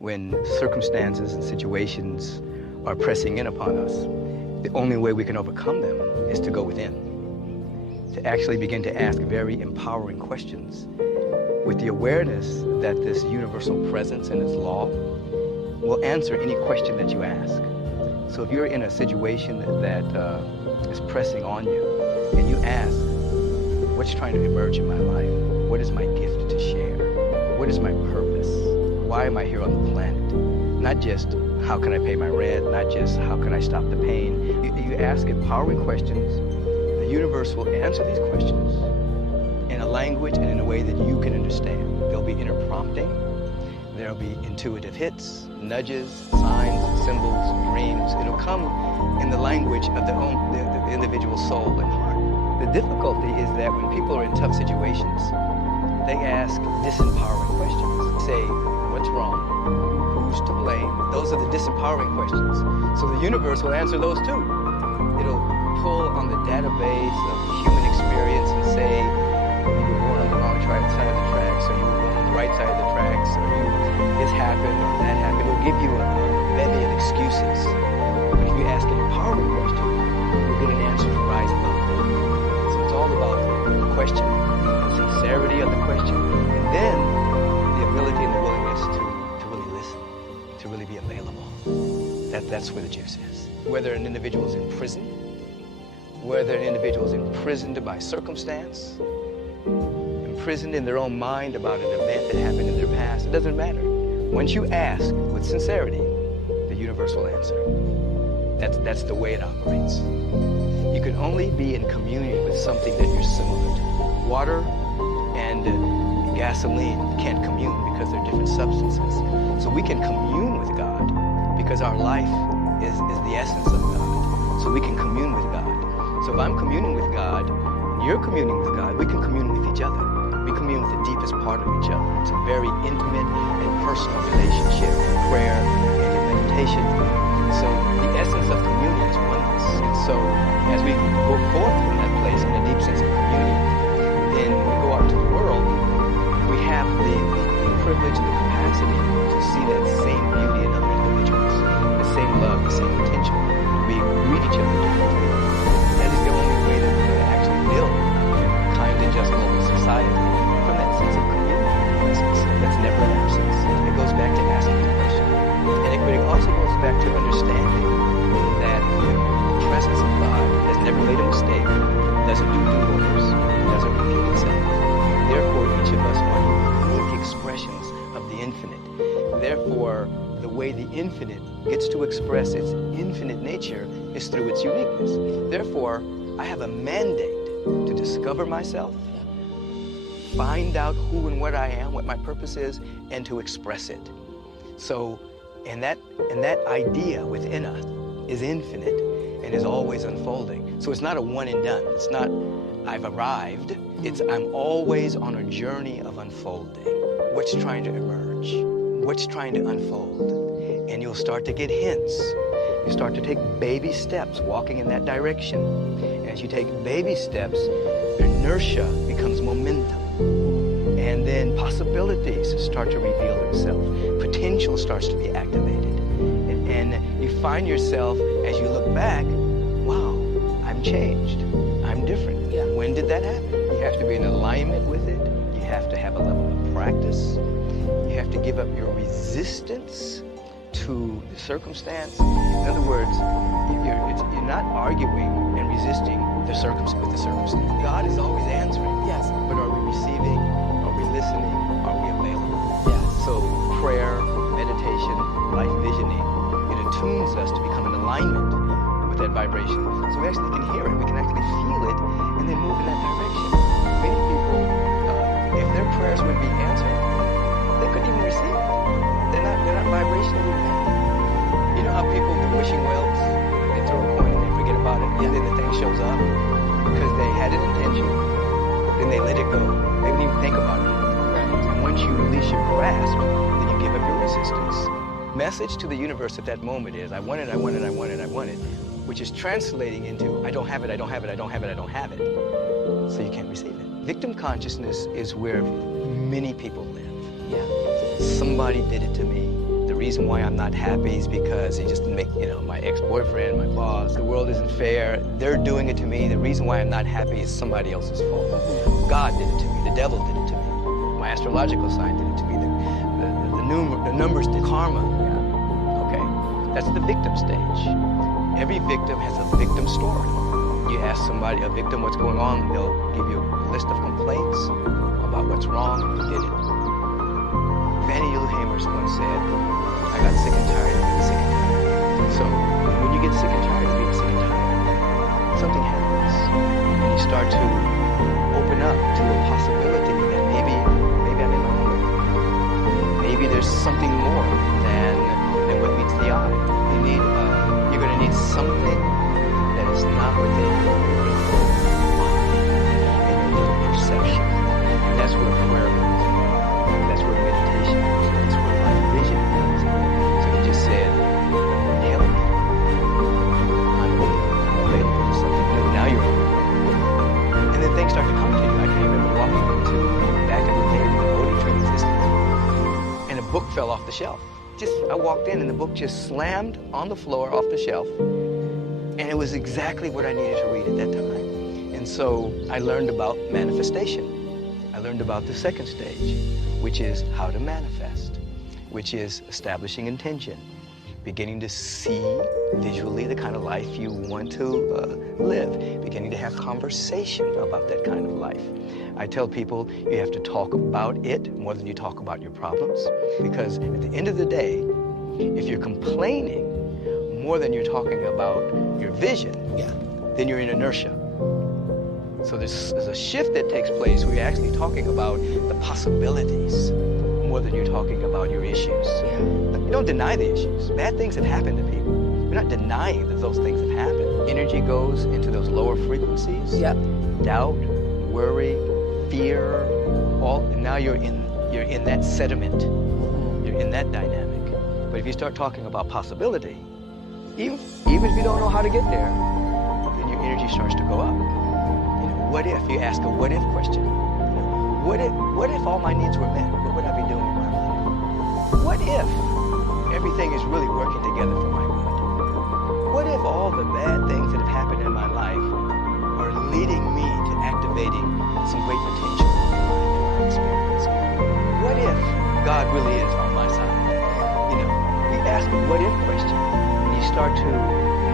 when circumstances and situations are pressing in upon us, the only way we can overcome them is to go within, to actually begin to ask very empowering questions with the awareness that this universal presence and its law will answer any question that you ask. So if you're in a situation that is pressing on you and you ask, what's trying to emerge in my life? What is my gift to share? What is my purpose? Why am I here on the planet? Not just how can I pay my rent, not just how can I stop the pain. You ask empowering questions. The universe will answer these questions in a language and in a way that you can understand. There'll be inner prompting. There'll be intuitive hits, nudges, signs, symbols, dreams. It'll come in the language of the individual soul and heart. The difficulty is that when people are in tough situations, they ask disempowering questions. Say, what's wrong? Who's to blame? Those are the disempowering questions. So the universe will answer those too. It'll pull on the database of human experience and say, you were born on the wrong side of the tracks, or you were born on the right side of the tracks, or this happened or that happened. It'll give you a bevy of excuses. But if you ask an empowering question, you'll get an answer to rise above that. So it's all about the question, the sincerity of the question, and then the ability and the willingness to really listen, to really be available. That's where the juice is. Whether an individual is in prison, whether an individual is imprisoned by circumstance, imprisoned in their own mind about an event that happened in their past, it doesn't matter. Once you ask with sincerity, the universe will answer. That's the way it operates. You can only be in communion with something that you're similar to. Water and gasoline can't commune because they're different substances. So we can commune with God because our life is the essence of God. So we can commune with God. So if I'm communing with God, and you're communing with God, we can commune with each other. We commune with the deepest part of each other. It's a very intimate and personal relationship in prayer and in meditation. So the essence of communion is oneness. And so as we go forth from that place in a deep sense of communion, then when we go out to the world, we have the privilege and the capacity to see that same beauty in other individuals, the same love, the same potential. We greet each other differently. That is the only way that we're going to actually build a kind and just global society from that sense of community. That's never an absence. It goes back to asking the question. And it also goes back to understanding that the presence of God has never made a mistake, doesn't do do-overs, doesn't repeat itself. Therefore, each of us are unique expressions of the infinite. Therefore, the way the infinite gets to express its infinite nature is through its uniqueness. Therefore, I have a mandate to discover myself, find out who and what I am, what my purpose is, and to express it. So, and that idea within us is infinite and is always unfolding. So it's not a one and done. It's not, I've arrived. It's, I'm always on a journey of unfolding. What's trying to emerge? What's trying to unfold? And you'll start to get hints. You start to take baby steps walking in that direction. As you take baby steps, inertia becomes momentum. And then possibilities start to reveal themselves. Potential starts to be activated. And you find yourself, as you look back, wow, I'm changed. I'm different. Yeah. When did that happen? You have to be in alignment with it. You have to have a level of practice. You have to give up your resistance to the circumstance. In other words, you're not arguing and resisting with the circumstance. God is always answering. Yes. But are we receiving? Are we listening? Are we available? Yes. So prayer, meditation, life visioning, it attunes us to become in alignment with that vibration. So we actually can hear it, we can actually feel it, and then move in that direction. Many people, if their prayers would be answered, they couldn't even receive it. They're not vibrationally met. You know how people do wishing wells? They throw a coin and they forget about it, and then the thing shows up because they had an intention, then they let it go. They didn't even think about it. Right. And once you release your grasp, then you give up your resistance. Message to the universe at that moment is, I want it, I want it, I want it, I want it, which is translating into, I don't have it, I don't have it, I don't have it, I don't have it. So you can't receive it. Victim consciousness is where many people live. Yeah. Somebody did it to me. The reason why I'm not happy is because he just make, my ex-boyfriend, my boss, the world isn't fair, they're doing it to me. The reason why I'm not happy is somebody else's fault. God did it to me, the devil did it to me, my astrological sign did it to me, the numbers did karma. Okay, that's the victim stage. Every victim has a victim story. You ask somebody, a victim, what's going on, they'll give you a list of complaints about what's wrong, and who did it. Fannie Lou Hamer once said, I got sick and tired of being sick and tired. So when you get sick and tired of being sick and tired, something happens. And you start to open up to a possibility that maybe I'm in the wrong way. Maybe there's something more than what meets the eye. You're going to need something that is not within your mind and your little perception. And that's where prayer comes in. That's where meditation comes in. That's where life vision comes in. So he just said, help me. I'm open. I'm available for something new. Now you're open. And then things start to come to you. I can remember walking into, back in the day when voting training existed, and a book fell off the shelf. I walked in and the book just slammed on the floor off the shelf. And it was exactly what I needed to read at that time. And so I learned about manifestation. I learned about the second stage, which is how to manifest, which is establishing intention, beginning to see visually the kind of life you want to live, beginning to have conversation about that kind of life. I tell people you have to talk about it more than you talk about your problems, because at the end of the day, if you're complaining more than you're talking about your vision, then you're in inertia. So there's a shift that takes place where you're actually talking about the possibilities more than you're talking about your issues. You don't deny the issues. Bad things have happened to people. You're not denying that those things have happened. Energy goes into those lower frequencies. Doubt, worry, fear, and now you're in that sediment. You're in that dynamic. But if you start talking about possibility, even if you don't know how to get there, then your energy starts to go up. What if you ask a what if question? What if all my needs were met? What would I be doing in my life? What if everything is really working together for my good? What if all the bad things that have happened in my life are leading me to activating some great potential in my experience? What if God really is on my side? You ask a what if question, and you start to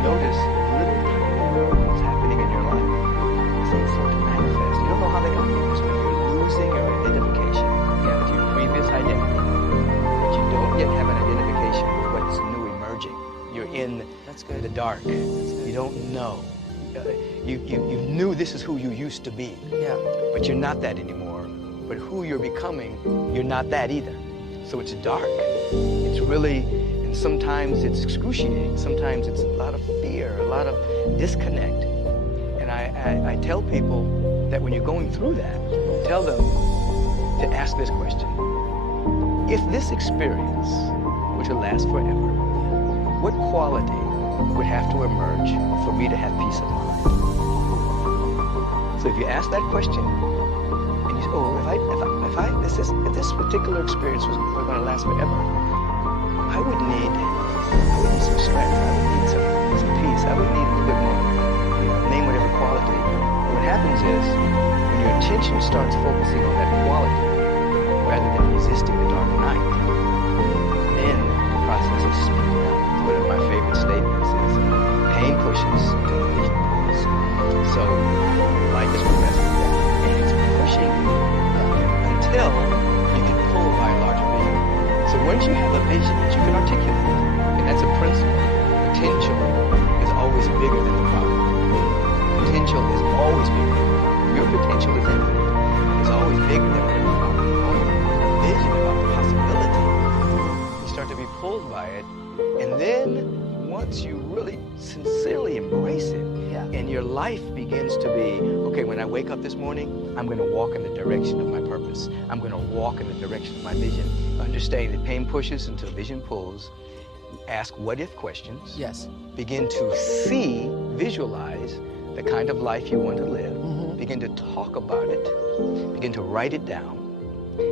notice little tiny miracles happening in your life. Things start to manifest. You don't know how they got there. It's when you're losing your identification with your previous identity, but you don't yet have an identification with what's new emerging. You're in the dark. You don't know. You knew this is who you used to be, but you're not that anymore. But who you're becoming, you're not that either. So it's dark. It's really, and sometimes it's excruciating. Sometimes it's a lot of fear, a lot of disconnect. And I tell people that when you're going through that, tell them to ask this question. If this experience were to last forever, what quality would have to emerge for me to have peace of mind? So if you ask that question, and you say, oh, if this particular experience was going to last forever, I would need some strength, I would need some peace, I would need a little bit more, name whatever quality. What happens is, when your attention starts focusing on that quality, rather than resisting the dark night, then the process is speeding up. One of my favorite statements is, pain pushes until the vision pulls. So, life is progressive, and it's pushing you until you get pulled by a larger vision. So once you have a vision that you can articulate, and that's a principle, potential is always bigger than the problem. Potential is always bigger than the problem. Your potential is infinite. It's always bigger than whatever problem you're going through. A vision about the possibility. You start to be pulled by it, and then once you really sincerely embrace it, and your life begins to be, okay, when I wake up this morning, I'm going to walk in the direction of my purpose. I'm going to walk in the direction of my vision. Understanding that pain pushes until vision pulls. Ask what-if questions. Yes. Begin to see, visualize the kind of life you want to live. Begin to talk about it. Begin to write it down.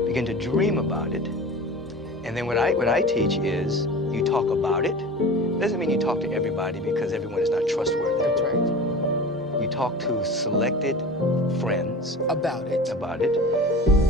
Begin to dream about it. And then what I teach is you talk about it. Doesn't mean you talk to everybody because everyone is not trustworthy. That's right. You talk to selected friends About it.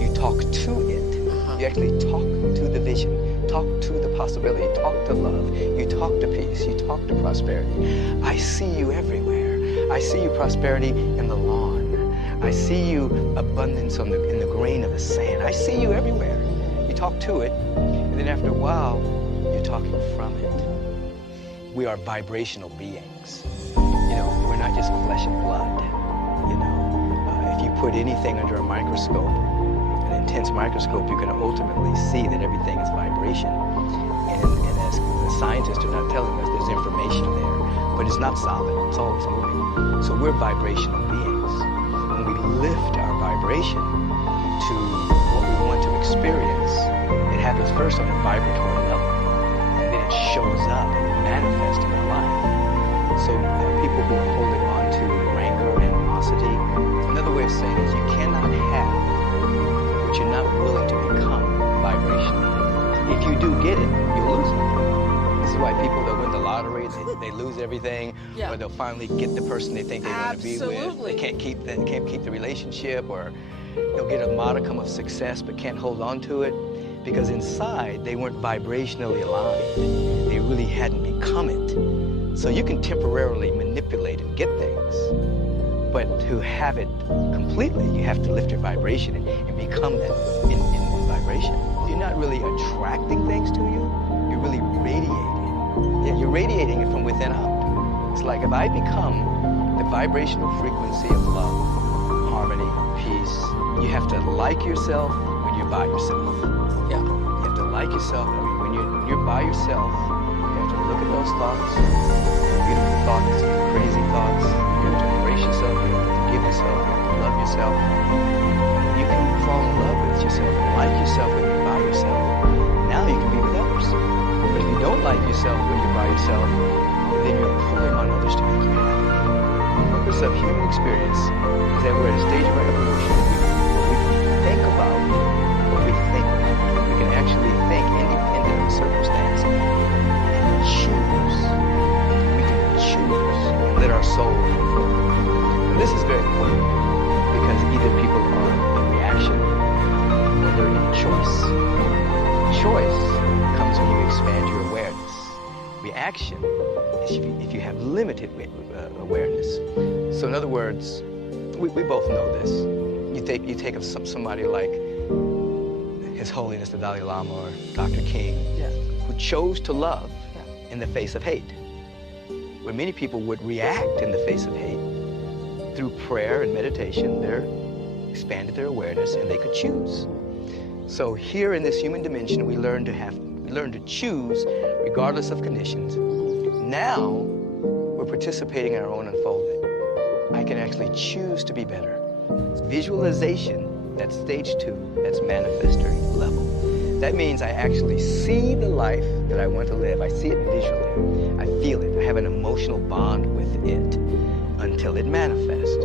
You talk to it. You actually talk to the vision, talk to the possibility, talk to love. You talk to peace, you talk to prosperity. I see you everywhere. I see you prosperity in the lawn. I see you abundance in the grain of the sand. I see you everywhere. You talk to it, and then after a while, you're talking from it. We are vibrational beings. You know, we're not just flesh and blood. You know, if you put anything under a microscope, an intense microscope, you can ultimately see that everything is vibration. And as the scientists are not telling us, there's information there, but it's not solid. It's always moving. So we're vibrational beings. When we lift our vibration to what we want to experience, it happens first on a vibratory level, and then it shows up and manifests in our life. So people who are holding on to rancor, animosity, another way of saying is you cannot have what you're not willing to become vibrationally. If you do get it, you'll lose it. This is why people that win the lottery, they lose everything, or they'll finally get the person they think they want to be with. They can't keep the relationship, or they'll get a modicum of success but can't hold on to it because inside they weren't vibrationally aligned. They really hadn't become it. So you can temporarily manipulate and get things, but to have it completely, you have to lift your vibration and become that in vibration. You're not really attracting things to you, you're really radiating. Yeah, you're radiating it from within out. It's like if I become the vibrational frequency of love, harmony, peace, you have to like yourself when you're by yourself. Yeah. You have to like yourself when you're by yourself. You have to look at those thoughts, beautiful thoughts, crazy thoughts. You have to embrace yourself, you have to forgive yourself, you have to love yourself. You can fall in love with yourself and like yourself when you're by yourself. Now you can be with others. But if you don't like yourself when you're by yourself, then you're pulling on others to make you happy. The purpose of human experience is that we're at a stage of our evolution where we can think about what we think. We can actually think independent of circumstance and choose. We can choose and let our soul unfold. And this is very important because either people are in reaction or they're in choice. Choice comes when you expand your awareness. Reaction is if you have limited awareness. So in other words, we both know this. You take of somebody like His Holiness the Dalai Lama or Dr. King, who chose to love in the face of hate. Where many people would react in the face of hate. Through prayer and meditation, they expanded their awareness and they could choose. So here in this human dimension, we learn to choose regardless of conditions. Now, we're participating in our own unfolding. I can actually choose to be better. Visualization, that's stage 2, that's manifesting level. That means I actually see the life that I want to live. I see it visually. I feel it. I have an emotional bond with it until it manifests.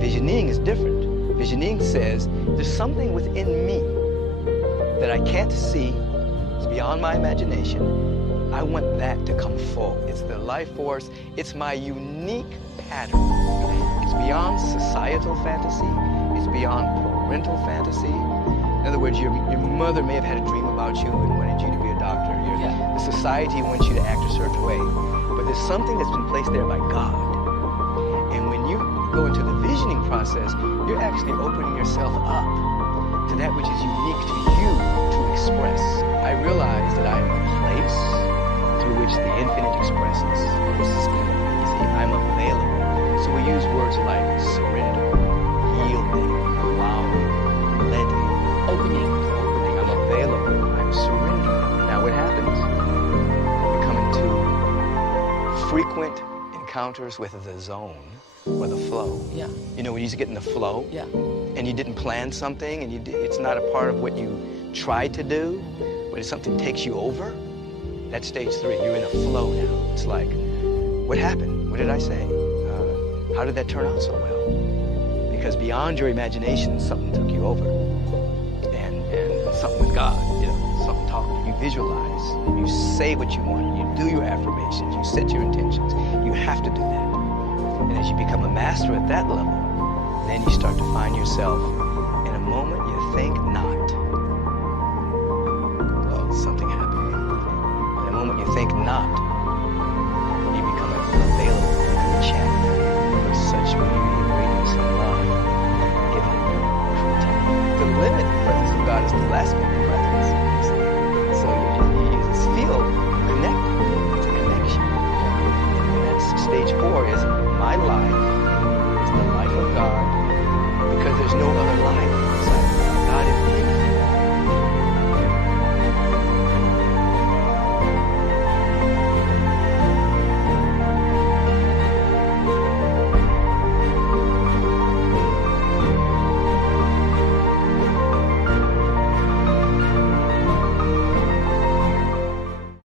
Visioning is different. Visioning says there's something within me that I can't see. It's beyond my imagination. I want that to come forward. It's the life force. It's my unique pattern. It's beyond societal fantasy. It's beyond parental fantasy. In other words, your mother may have had a dream about you and wanted you to be a doctor. The society wants you to act a certain way. But there's something that's been placed there by God. And when you go into the visioning process, you're actually opening yourself up to that which is unique to you to express. I realize that I am a place through which the infinite expresses. This is good. You see, I'm available. So we use words like surrender, yielding, allowing, letting, opening. I'm available. I'm surrendering. Now what happens? We come into frequent encounters with the zone or the flow. You know, when you get in the flow and you didn't plan something and it's not a part of what you tried to do, but if something takes you over, that's stage 3. You're in a flow now. It's like, what happened? What did I say? How did that turn out so well? Because beyond your imagination, something took you over. And something with God, something talking. You visualize, you say what you want, you do your affirmations, you set your intentions. You have to do that. And as you become a master at that level, then you start to find yourself in a moment you think not. Well, something happened. In a moment you think not.